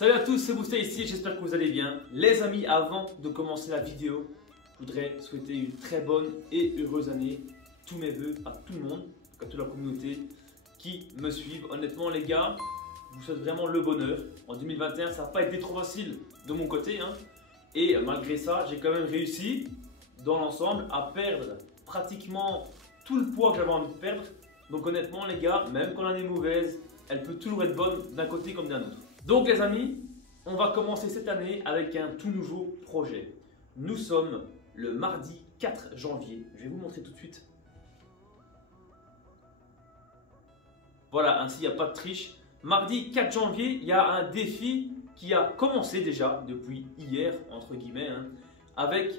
Salut à tous, c'est Boosté ici, j'espère que vous allez bien. Les amis, avant de commencer la vidéo, je voudrais souhaiter une très bonne et heureuse année. Tous mes voeux à tout le monde, à toute la communauté qui me suivent. Honnêtement les gars, je vous souhaite vraiment le bonheur. En 2021, ça n'a pas été trop facile de mon côté. Et malgré ça, j'ai quand même réussi dans l'ensemble à perdre pratiquement tout le poids que j'avais envie de perdre. Donc honnêtement les gars, même quand l'année est mauvaise, elle peut toujours être bonne d'un côté comme d'un autre. Donc les amis, on va commencer cette année avec un tout nouveau projet. Nous sommes le mardi 4 janvier. Je vais vous montrer tout de suite. Voilà, ainsi il n'y a pas de triche. Mardi 4 janvier, il y a un défi qui a commencé déjà depuis hier, entre guillemets, avec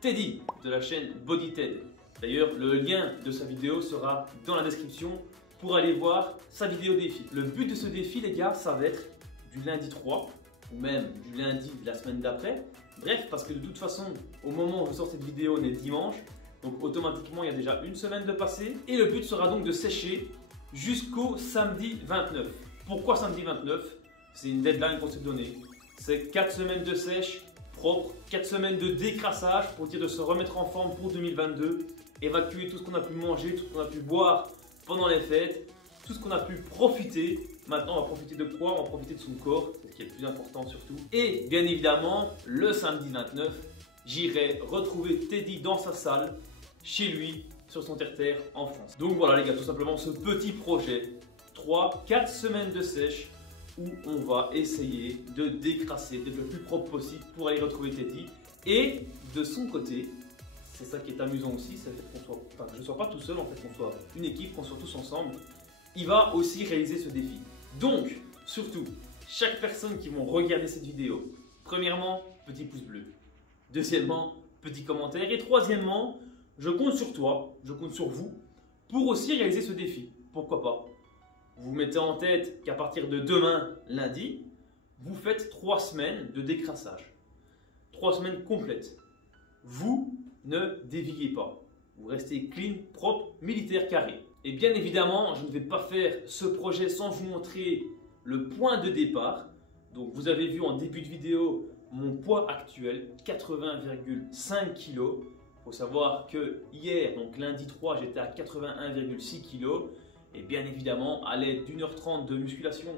Teddy de la chaîne Body Ted. D'ailleurs, le lien de sa vidéo sera dans la description pour aller voir sa vidéo défi. Le but de ce défi, les gars, ça va être du lundi 3 ou même du lundi de la semaine d'après. Bref, parce que de toute façon, au moment où je sors cette vidéo, on est dimanche. Donc automatiquement, il y a déjà une semaine de passé. Et le but sera donc de sécher jusqu'au samedi 29. Pourquoi samedi 29? C'est une deadline qu'on s'est donnée. C'est 4 semaines de sèche propre, 4 semaines de décrassage pour dire de se remettre en forme pour 2022. Évacuer tout ce qu'on a pu manger, tout ce qu'on a pu boire pendant les fêtes, tout ce qu'on a pu profiter. Maintenant, on va profiter de quoi? On va profiter de son corps, c'est ce qui est le plus important surtout. Et bien évidemment, le samedi 29, j'irai retrouver Teddy dans sa salle, chez lui, sur son terre-terre en France. Donc voilà les gars, tout simplement ce petit projet, 3-4 semaines de sèche, où on va essayer de décrasser, d'être le plus propre possible pour aller retrouver Teddy. Et de son côté, c'est ça qui est amusant aussi, c'est que je ne sois pas tout seul, en fait, qu'on soit une équipe, qu'on soit tous ensemble. Il va aussi réaliser ce défi. Donc, surtout, chaque personne qui va regarder cette vidéo, premièrement, petit pouce bleu. Deuxièmement, petit commentaire. Et troisièmement, je compte sur toi, je compte sur vous, pour aussi réaliser ce défi. Pourquoi pas? Vous mettez en tête qu'à partir de demain, lundi, vous faites 3 semaines de décrassage. 3 semaines complètes. Vous ne déviez pas. Vous restez clean, propre, militaire, carré. Et bien évidemment, je ne vais pas faire ce projet sans vous montrer le point de départ. Donc vous avez vu en début de vidéo mon poids actuel, 80,5 kg. Il faut savoir que hier, donc lundi 3, j'étais à 81,6 kg. Et bien évidemment, à l'aide d'1h30 de musculation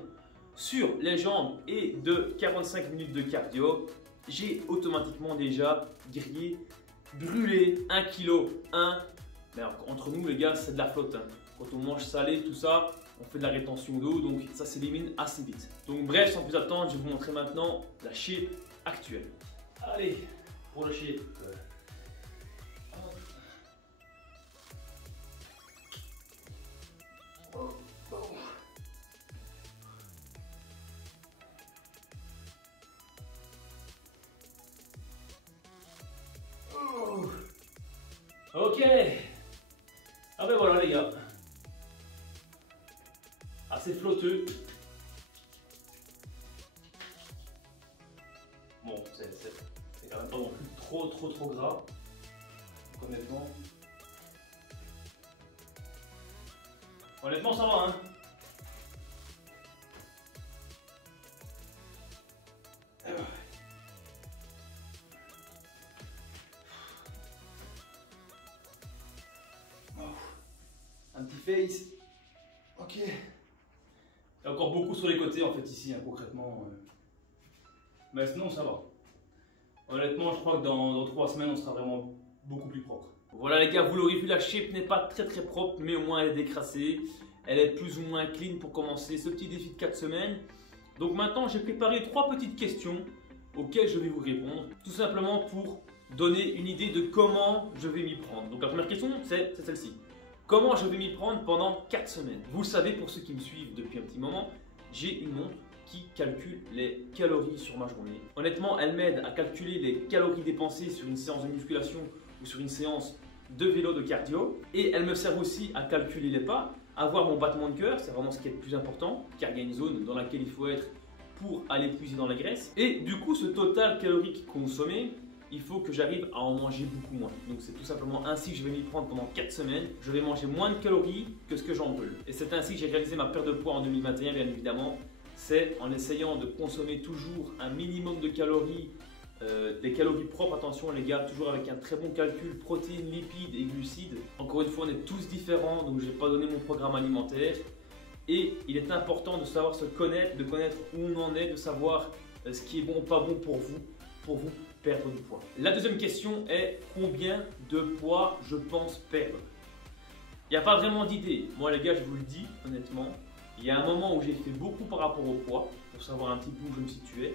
sur les jambes et de 45 minutes de cardio, j'ai automatiquement déjà grillé, brûlé 1 kg. Mais alors, entre nous les gars, c'est de la flotte. Quand on mange salé, tout ça, on fait de la rétention d'eau, donc ça s'élimine assez vite. Donc bref, sans plus attendre, je vais vous montrer maintenant la shape actuelle. Allez, pour la shape. Ok. Ah ben voilà les gars. Assez flotteux. Bon, c'est quand même pas non plus trop gras. Honnêtement ça va Un petit face. Ok. Il y a encore beaucoup sur les côtés en fait ici, concrètement. Mais sinon ça va. Honnêtement, je crois que dans 3 semaines, on sera vraiment beaucoup plus propre. Voilà les gars, vous l'aurez vu, la shape n'est pas très propre, mais au moins elle est décrassée. Elle est plus ou moins clean pour commencer ce petit défi de 4 semaines. Donc maintenant, j'ai préparé 3 petites questions auxquelles je vais vous répondre. Tout simplement pour donner une idée de comment je vais m'y prendre. Donc la première question, c'est celle-ci. Comment je vais m'y prendre pendant 4 semaines? Vous le savez, pour ceux qui me suivent depuis un petit moment, j'ai une montre qui calcule les calories sur ma journée. Honnêtement, elle m'aide à calculer les calories dépensées sur une séance de musculation ou sur une séance de vélo de cardio. Et elle me sert aussi à calculer les pas, à voir mon battement de cœur, c'est vraiment ce qui est le plus important, car il y a une zone dans laquelle il faut être pour aller puiser dans la graisse. Et du coup, ce total calorique consommé, il faut que j'arrive à en manger beaucoup moins. Donc c'est tout simplement ainsi que je vais m'y prendre pendant 4 semaines. Je vais manger moins de calories que ce que j'en brûle. Et c'est ainsi que j'ai réalisé ma perte de poids en 2021, bien évidemment. c'est en essayant de consommer toujours un minimum de calories, des calories propres, attention les gars, toujours avec un très bon calcul, protéines, lipides et glucides. Encore une fois, on est tous différents, donc je n'ai pas donné mon programme alimentaire. Et il est important de savoir se connaître, de connaître où on en est, de savoir ce qui est bon ou pas bon pour vous perdre du poids. La deuxième question est combien de poids je pense perdre? Il n'y a pas vraiment d'idée. Moi les gars, je vous le dis honnêtement, il y a un moment où j'ai fait beaucoup par rapport au poids, pour savoir un petit peu où je me situais.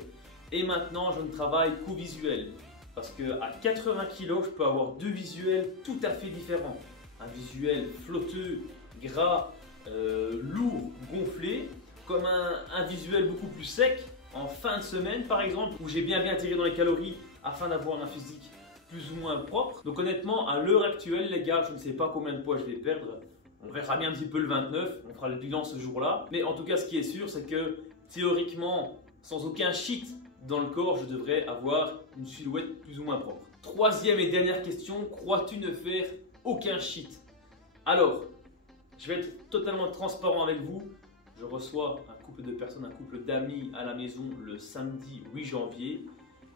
Et maintenant, je ne travaille qu'au visuel. Parce qu'à 80 kg, je peux avoir deux visuels tout à fait différents. Un visuel flotteux, gras, lourd, gonflé, comme un visuel beaucoup plus sec en fin de semaine par exemple, où j'ai bien tiré dans les calories afin d'avoir un physique plus ou moins propre. Donc honnêtement, à l'heure actuelle les gars, je ne sais pas combien de poids je vais perdre. On verra bien un petit peu le 29, on fera le bilan ce jour-là. Mais en tout cas, ce qui est sûr, c'est que théoriquement, sans aucun shit dans le corps, je devrais avoir une silhouette plus ou moins propre. Troisième et dernière question, crois-tu ne faire aucun shit? Alors, je vais être totalement transparent avec vous. Je reçois un couple de personnes, un couple d'amis à la maison le samedi 8 janvier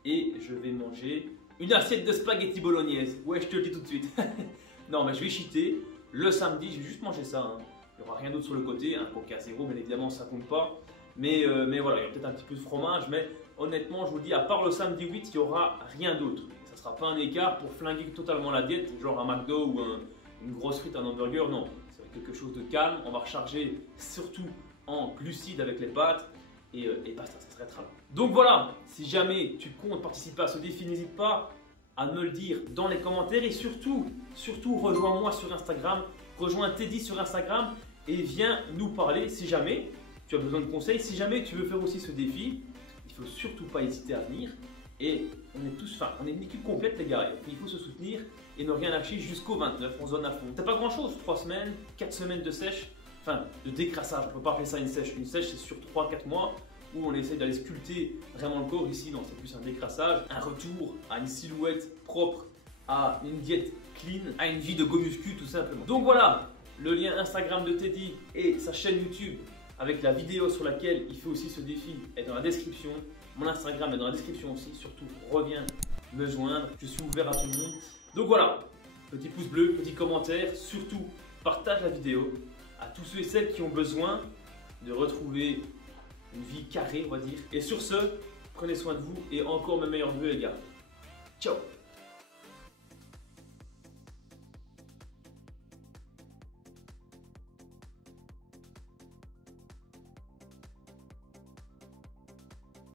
et je vais manger une assiette de spaghetti bolognaise. Ouais, je te le dis tout de suite. Non, mais je vais cheater. Le samedi, je vais juste manger ça. Il n'y aura rien d'autre sur le côté. Un Coca zéro, bien évidemment, ça compte pas. Mais voilà, il y a peut-être un petit peu de fromage. Mais honnêtement, je vous dis, à part le samedi 8, il n'y aura rien d'autre. Ça ne sera pas un écart pour flinguer totalement la diète, genre un McDo ou une grosse frite, un hamburger. Non, ça va être quelque chose de calme. On va recharger surtout en glucides avec les pâtes. Et basta, ça s'arrêtera là. Donc voilà, si jamais tu comptes participer à ce défi, n'hésite pas à me le dire dans les commentaires et surtout rejoins-moi sur Instagram, rejoins Teddy sur Instagram et viens nous parler si jamais tu as besoin de conseils, si jamais tu veux faire aussi ce défi, il ne faut surtout pas hésiter à venir et on est tous, on est une équipe complète les gars, il faut se soutenir et ne rien lâcher jusqu'au 29, on se donne à fond. T'as pas grand chose, 3 semaines, 4 semaines de sèche, de décrassage, on ne peut pas appeler ça une sèche c'est sur 3-4 mois où on essaie d'aller sculpter vraiment le corps. Ici, non, c'est plus un décrassage, un retour à une silhouette propre, à une diète clean, à une vie de go muscu tout simplement. Donc voilà, le lien Instagram de Teddy et sa chaîne YouTube avec la vidéo sur laquelle il fait aussi ce défi est dans la description. Mon Instagram est dans la description aussi, surtout reviens me joindre, je suis ouvert à tout le monde. Donc voilà, petit pouce bleu, petit commentaire, surtout partage la vidéo à tous ceux et celles qui ont besoin de retrouver une vie carrée, on va dire. Et sur ce, prenez soin de vous et encore mes meilleurs vœux les gars. Ciao!